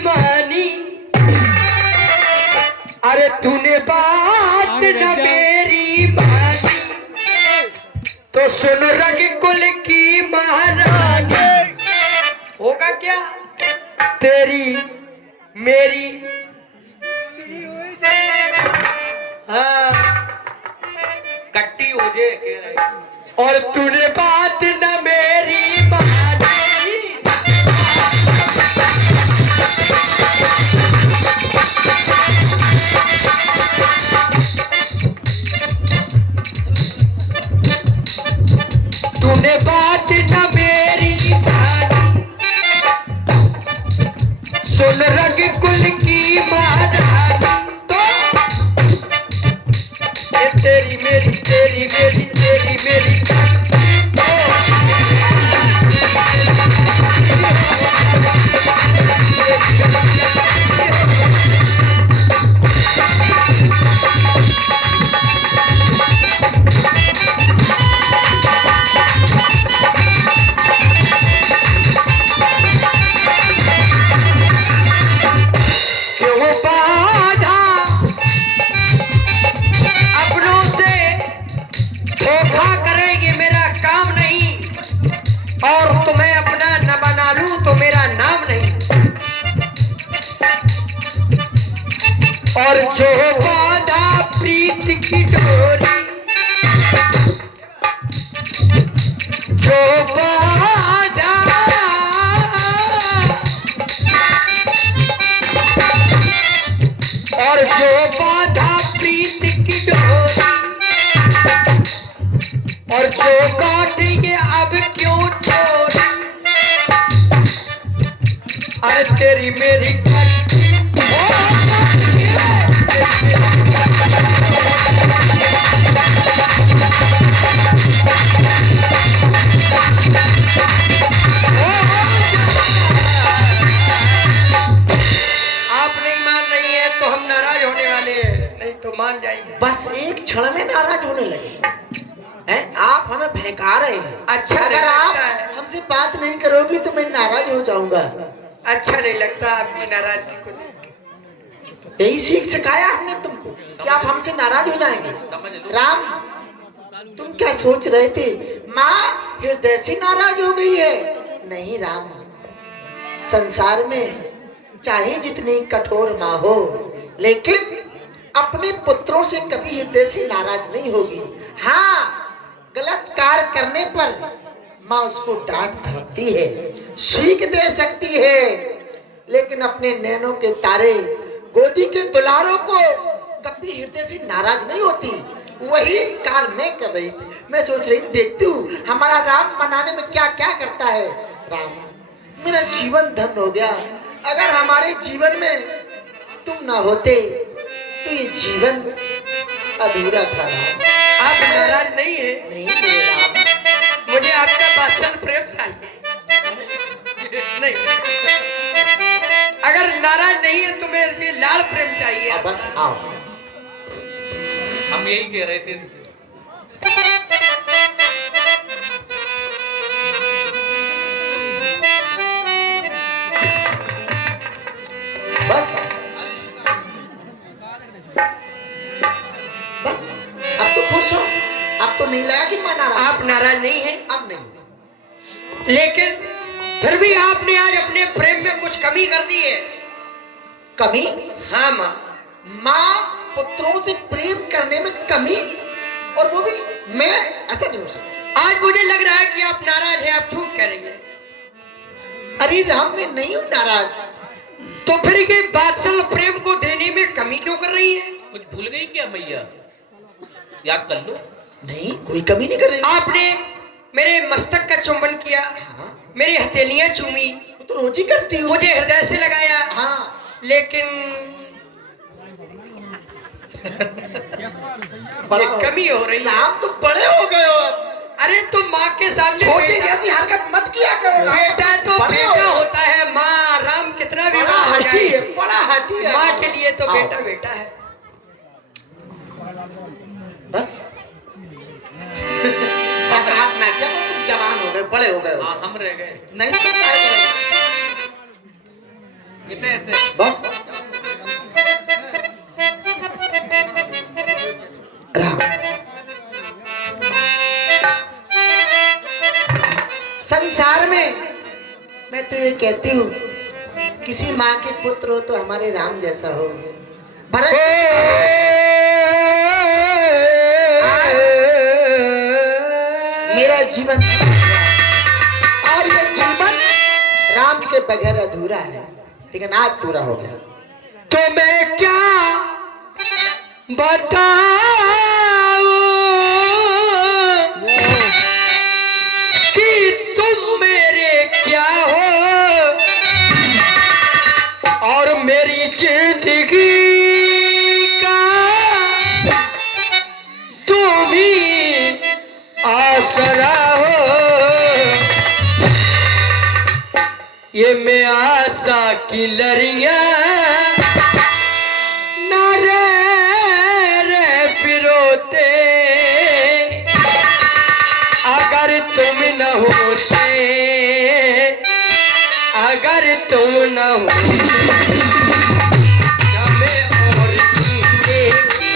मानी, अरे तूने बात न मेरी मानी, तो सुन रघुकुल की महारानी। होगा क्या तेरी मेरी, हाँ कट्टी हो जे कह रहे। और तूने बात न मेरी मानी, तूने बात न मेरी मानी, सुन रघुकुल की महारानी। तो ये तेरी मेरी तेरी मेरी तेरी मेरी, क्यों बाधा अपनों से धोखा करेगी, मेरा काम नहीं, और तुम्हें अपना न बना लूं तो मेरा नाम नहीं। और जो बाधा प्रीत की डोरी, जो बाधा और जो बाधा प्रीत की डोरी, और जो काटेंगे अब क्यों चोरी, अरे तेरी मेरी कट्टी आप नहीं मान रही है तो हम नाराज होने वाले हैं, नहीं तो मान जाएंगे। बस एक क्षण में नाराज होने लगे हैं। आप हमें भड़का रहे हैं। अच्छा अगर नहीं आप लगता है। हमसे बात नहीं करोगी तो मैं नाराज हो जाऊंगा। अच्छा नहीं लगता आपकी नाराजगी को देख के। यही सीख सिखाया हमने तुमको कि आप हमसे नाराज हो जाएंगे। समझ लो। राम, तुम क्या सोच रहे थे? माँ हृदय से नाराज हो गई है? नहीं राम, संसार में चाहे जितनी कठोर माँ हो, लेकिन अपने पुत्रों से कभी हृदय से नाराज नहीं होगी। हाँ, गलत कार्य करने पर माँ उसको डांट सकती है, सीख दे सकती है, लेकिन अपने नैनों के तारे, गोदी के दुलारों को कभी हृदय से नाराज नहीं होती। वही कार्य मैं कर रही थी। मैं सोच रही थी, देखती हूँ हमारा राम मनाने में क्या क्या करता है। राम, मेरा जीवन धन्य हो गया। अगर हमारे जीवन में तुम ना होते तो ये जीवन अधूरा था। राम, आप नाराज नहीं है? नहीं मेरे राम, मुझे आपका वात्सल प्रेम चाहिए। नहीं, अगर नाराज नहीं है तो मेरे लिए लाड़ प्रेम चाहिए। अब बस आओ। हम यही कह रहे थे इनसे। बस बस, अब तो खुश हो। अब तो नहीं लगा कि मैं नाराज। आप नाराज नहीं हैं? अब नहीं। लेकिन फिर भी आपने आज अपने प्रेम में कुछ कमी कर दी है। कमी? हाँ माँ। माँ पुत्रों से प्रेम करने में कमी, और वो भी मैं? ऐसा नहीं हो सकता। आज मुझे लग रहा है कि आप नाराज हैं, आप झूठ कह रही हैं। अरे राम, मैं नहीं हूँ नाराज। तो फिर ये वात्सल प्रेम को देने में कमी क्यों कर रही है? कुछ भूल गई क्या मैया? याद कर लो। नहीं, कोई कमी नहीं कर रही। आपने मेरे मस्तक का चुंबन किया, हाँ, मेरी हथेलियां चूमी, वो तो रोज ही करती हूँ। मुझे हृदय से लगाया, हाँ, लेकिन बड़ा ये कमी हो रही है। राम, तुम बड़े हो गए हो अब। अरे तुम माँ के सामने छोटे बेटा, जैसी हरकत मत किया करो। राम। बेटा तो बड़े हो बेटा गए। होता है। माँ राम कितना भी बड़ा बड़ा हो हठी है, जाए, बड़ा हठी है। माँ के लिए तो आओ। बेटा बेटा है। बस हाथ में क्या, तुम जवान हो गए, बड़े हो गए हो। हाँ, हम रह गए। नहीं तो क्या करोगे? बस राम। संसार में मैं तो ये कहती हूँ, किसी माँ के पुत्र हो तो हमारे राम जैसा हो। भरत मेरा जीवन और ये जीवन राम के बगैर अधूरा है, लेकिन आज पूरा हो गया। तो मैं क्या बताऊं कि तुम मेरे क्या हो, और मेरी जिंदगी का तुम ही आसरा हो। ये मैं आशा की लड़ियां न रे पिरोते, अगर तुम न होते, अगर तुम न होते, हमें और जीने की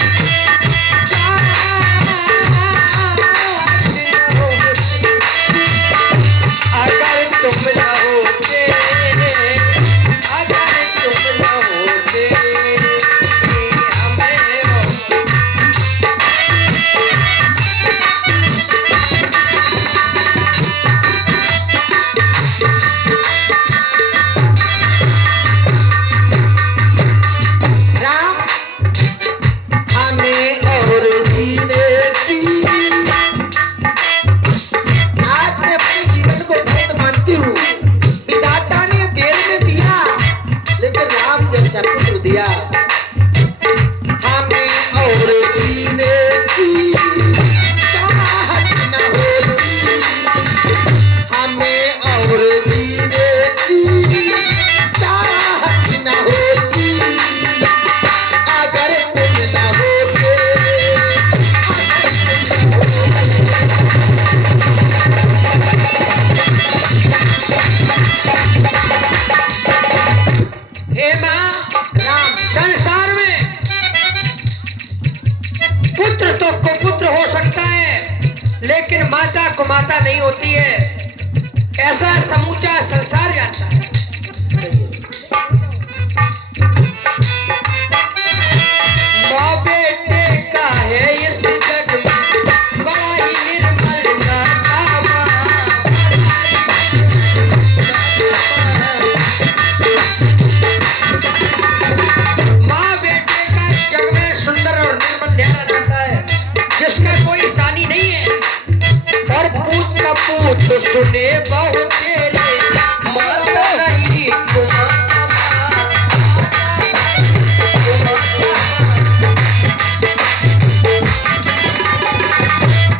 चाहत न होती, अगर तुम न होते, अगर तुम न होते, हमें और राम हमें और जीने की। आज मैं अपने जीवन को व्यर्थ मानती हूँ। विधाता ने देर में दिया, लेकिन राम जैसा पुत्र दिया। हमें और जीने की चाहत न होती, हमें और जीने की चाहत न होती, अगर तुम न होते, हे माँ, राम संसार में पुत्र तो कुपुत्र हो सकता है, लेकिन माता को माता नहीं होती है, ऐसा समूचा संसार जानता है। माँ बेटे का है इस जग में बड़ा ही निर्मल नाता। माँ बेटे का इस जग में सुंदर और निर्मल न्यारा नाता है, जिसका कोई सानी नहीं है। और पूत का पूत सुने बहु तेरे, माता नहीं तुम्हारा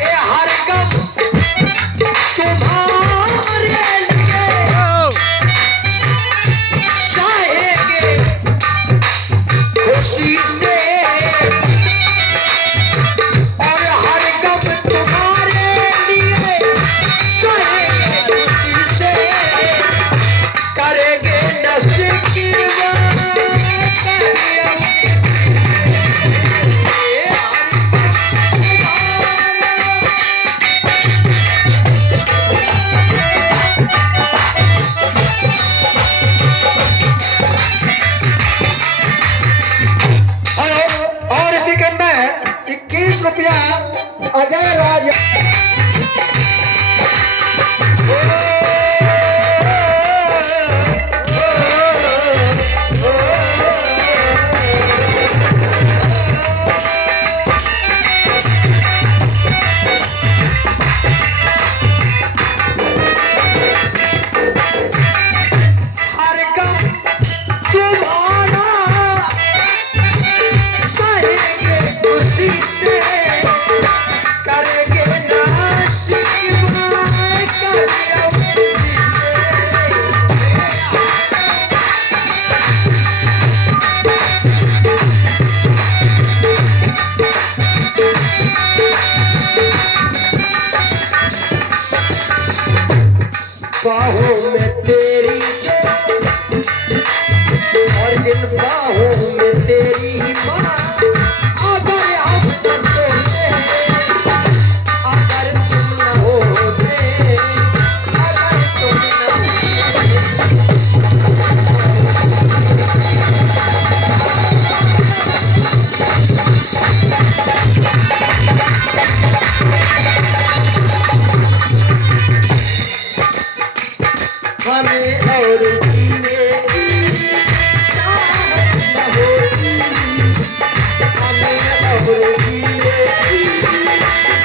ए हर गम तुम्हारे लिए चाहेंगे खुशी से, और हर गम तुम्हारे लिए चाहेंगे खुशी से, करेंगे नशे की और इसी क्रम में 21 रुपया अजय राज। हर गम तुम्हारा सहेंगे खुशी से, करेंगे नासिक माय करियो खुशी से। बाहों में तेरी जो और इन बाहों में तेरी माँ अगर हम न सोते, अगर तुम न होते, अगर तुम न होते। हमें और जीने की चाहत न होती, हमें और जीने की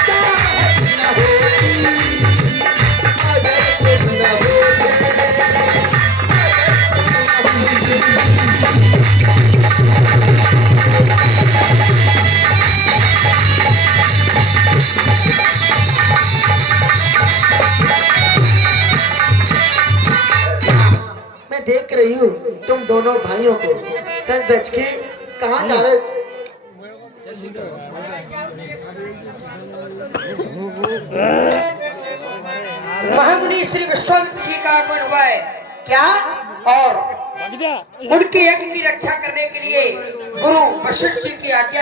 चाहत न होती, अगर तुम न होते, मैं देख रही हूँ तुम दोनों भाइयों को सच धज के कहाँ जा रहे हो? महामुनि श्री विश्वामित्र जी का आगमन हुआ है क्या? और उनके यज्ञ की रक्षा करने के लिए गुरु वशिष्ठ जी की आज्ञा